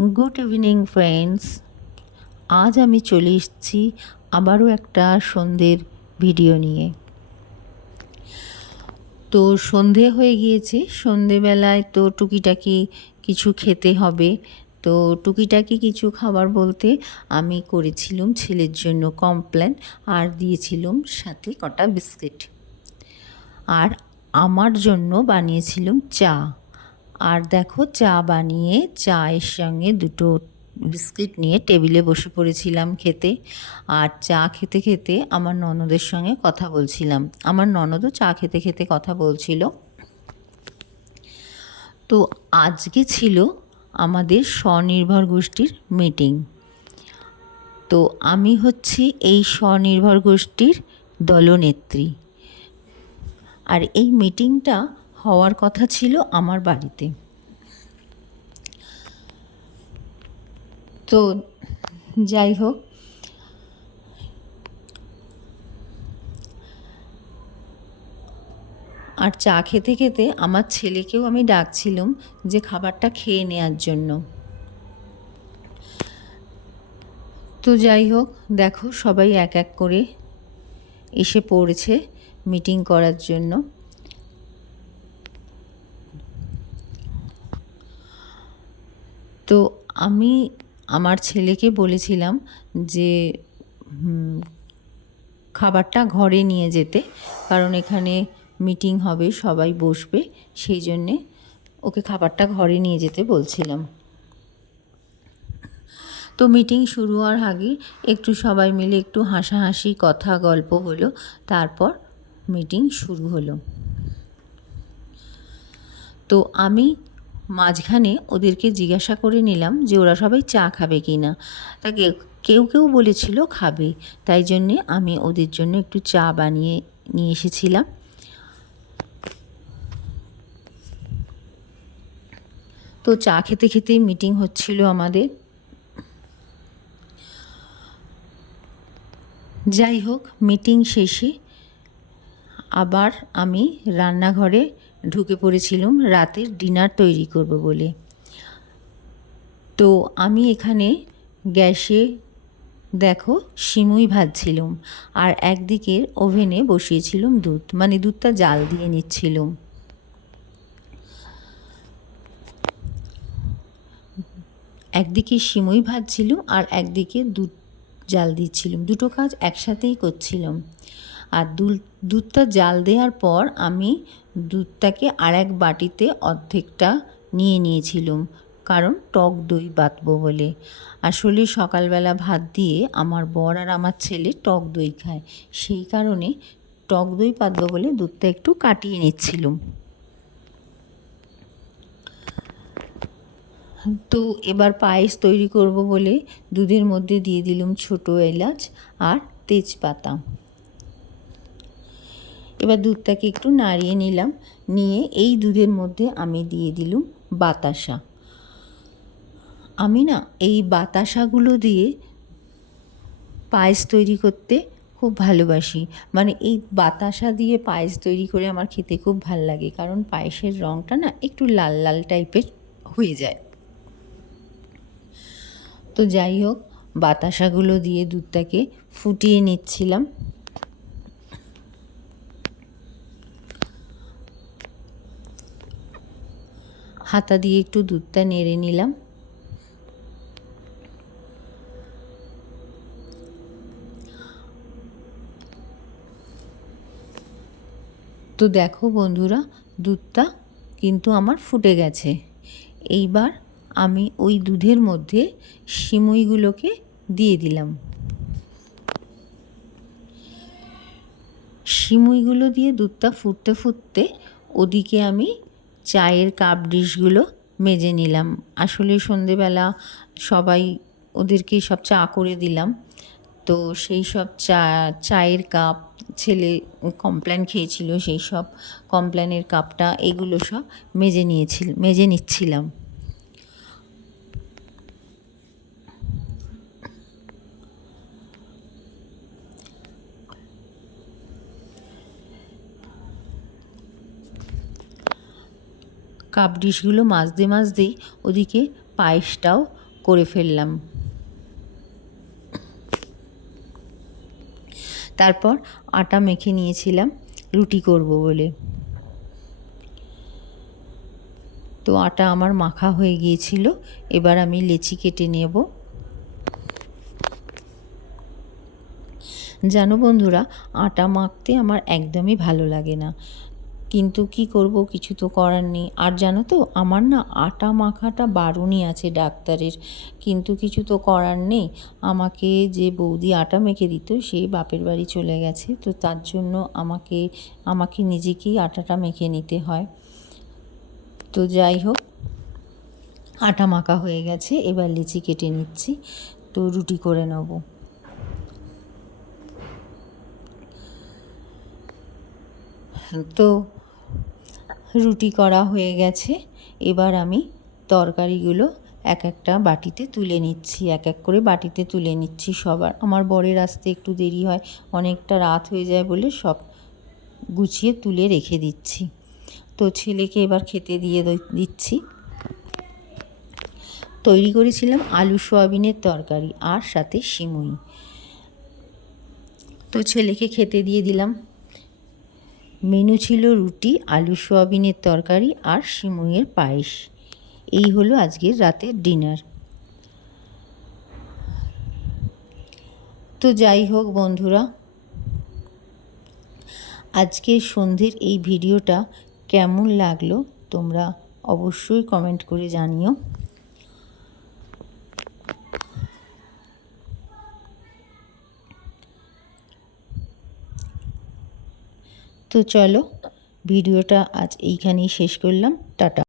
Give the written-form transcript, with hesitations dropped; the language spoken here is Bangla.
Good evening friends. আজ আমি চলে এসেছি আবারও একটা সন্ধ্যের ভিডিও নিয়ে। তো সন্ধে হয়ে গিয়েছে, সন্ধেবেলায় তো টুকিটাকি কিছু খেতে হবে। তো টুকিটাকি কিছু খাবার বলতে আমি করেছিলাম ছেলের জন্য কমপ্লেন, আর দিয়েছিলাম সাথে কটা বিস্কিট। আর আমার জন্য বানিয়েছিলাম চা। আর দেখো, চা বানিয়ে চায়ের সঙ্গে দুটো বিস্কিট নিয়ে টেবিলে বসে পড়েছিলাম খেতে। আর চা খেতে খেতে আমার ননদের সঙ্গে কথা বলছিলাম। আমার ননদও চা খেতে খেতে কথা বলছিল। তো আজকে ছিল আমাদের স্বনির্ভর গোষ্ঠীর মিটিং। তো আমি হচ্ছি এই স্বনির্ভর গোষ্ঠীর দলনেত্রী। আর এই মিটিংটা হওয়ার কথা ছিল আমার বাড়িতে। তো যাই হোক, আর চা খেতে খেতে আমার ছেলেকেও আমি ডাকছিলাম যে খাবারটা খেয়ে নেওয়ার জন্য। তো যাই হোক, দেখো সবাই এক এক করে এসে পড়েছে মিটিং করার জন্য। তো আমি আমার ছেলেকে বলেছিলাম যে খাবারটা ঘরে নিয়ে যেতে, কারণ এখানে মিটিং হবে, সবাই বসবে, সেই জন্যে ওকে খাবারটা ঘরে নিয়ে যেতে বলছিলাম। তো মিটিং শুরু হওয়ার আগে একটু সবাই মিলে একটু হাসাহাসি কথা গল্প হলো, তারপর মিটিং শুরু হলো। তো আমি মাঝখানে ওদেরকে জিজ্ঞাসা করে নিলাম যে ওরা সবাই চা খাবে কি না। তাকে কেউ কেউ বলেছিল খাবে, তাই জন্যে আমি ওদের জন্য একটু চা বানিয়ে নিয়ে এসেছিলাম। তো চা খেতে খেতেই মিটিং হচ্ছিল আমাদের। যাই হোক, মিটিং শেষে আবার আমি রান্নাঘরে ঢুকে পড়েছিলাম রাতের ডিনার তৈরি করব বলে। তো আমি এখানে গ্যাসে দেখো সিমুই ভাজছিলাম, আর একদিকের ওভেনে বসিয়েছিলাম দুধ, মানে দুধটা জাল দিয়ে নিচ্ছিলাম। একদিকে সিমুই ভাজছিলাম আর একদিকে দুধ জাল দিচ্ছিলাম, দুটো কাজ একসাথেই করছিলাম। আর দুধটা জাল দেওয়ার পর আমি দুধটাকে আর এক বাটিতে অর্ধেকটা নিয়ে নিয়েছিলাম, কারণ টক দই বাটবো বলে। আসলে সকালবেলা ভাত দিয়ে আমার বর আর আমার ছেলে টক দই খায়, সেই কারণে টক দই পাতবো বলে দুধটা একটু কাটিয়ে নিচ্ছিলাম। তো এবার পায়েস তৈরি করব বলে দুধের মধ্যে দিয়ে দিলাম ছোটো এলাচ আর তেজপাতা। এবার দুধটাকে একটু নাড়িয়ে নিলাম, নিয়ে এই দুধের মধ্যে আমি দিয়ে দিলাম বাতাসা। আমি না এই বাতাসাগুলো দিয়ে পায়েস তৈরি করতে খুব ভালোবাসি। মানে এই বাতাসা দিয়ে পায়েস তৈরি করে আমার খেতে খুব ভাল লাগে, কারণ পায়েসের রঙটা না একটু লাল লাল টাইপের হয়ে যায়। তো যাই হোক, বাতাসাগুলো দিয়ে দুধটাকে ফুটিয়ে নিচ্ছিলাম। হাতা দিয়ে একটু দুধটা নেড়ে নিলাম। তো দেখো বন্ধুরা, দুধটা কিন্তু আমার ফুটে গেছে। এইবার আমি ওই দুধের মধ্যে সিমুইগুলোকে দিয়ে দিলাম। সিমুইগুলো দিয়ে দুধটা ফুটতে ফুটতে ওদিকে আমি চায়ের কাপ ডিশগুলো মেজে নিলাম। আসলে সন্ধেবেলা সবাই ওদেরকে সব চা করে দিলাম, তো সেই সব চায়ের কাপ, ছেলে কমপ্ল্যান খেয়েছিল সেই সব কমপ্ল্যানের কাপটা, এগুলো সব মেজে নিচ্ছিলাম। কাপ ডিশগুলো মাজতে মাজতেই ওদিকে পায়েসটাও করে ফেললাম। তারপর আটা মেখে নিয়েছিলাম রুটি করব বলে। তো আটা আমার মাখা হয়ে গিয়েছিল, এবার আমি লেচি কেটে নেব। জানো বন্ধুরা, আটা মাখতে আমার একদমই ভালো লাগে না, কিন্তু কি করব, কিছু তো করার নেই। আর জানো তো, আমার না আটা মাখাটা বারণই আছে ডাক্তারের, কিন্তু কিছু তো করার নেই। আমাকে যে বৌদি আটা মেখে দিত সে বাপের বাড়ি চলে গেছে, তো তার জন্য আমাকে নিজেকেই আটাটা মেখে নিতে হয়। তো যাই হোক, আটা মাখা হয়ে গেছে, এবার লিচি কেটে নিচ্ছি, তো রুটি করে নেব। তো রুটি করা হয়ে গেছে, এবার আমি তরকারিগুলো এক একটা বাটিতে তুলে নিচ্ছি, এক এক করে বাটিতে তুলে নিচ্ছি সবার। আমার বরের আসতে একটু দেরি হয়, অনেকটা রাত হয়ে যায় বলে সব গুছিয়ে তুলে রেখে দিচ্ছি। তো ছেলেকে এবার খেতে দিয়ে দিচ্ছি। তৈরি করেছিলাম আলু সোয়াবিনের তরকারি আর সাথে সিমুই। তো ছেলেকে খেতে দিয়ে দিলাম। মেনু ছিল রুটি, আলু সোয়াবিনের তরকারি আর সিমুইয়ের পায়েস। এই হলো আজকের রাতের ডিনার। তো যাই হোক বন্ধুরা, আজকে সন্ধ্যের এই ভিডিওটা কেমন লাগলো তোমরা অবশ্যই কমেন্ট করে জানিও। তো চলো, ভিডিওটা আজ এইখানেই শেষ করলাম। টাটা।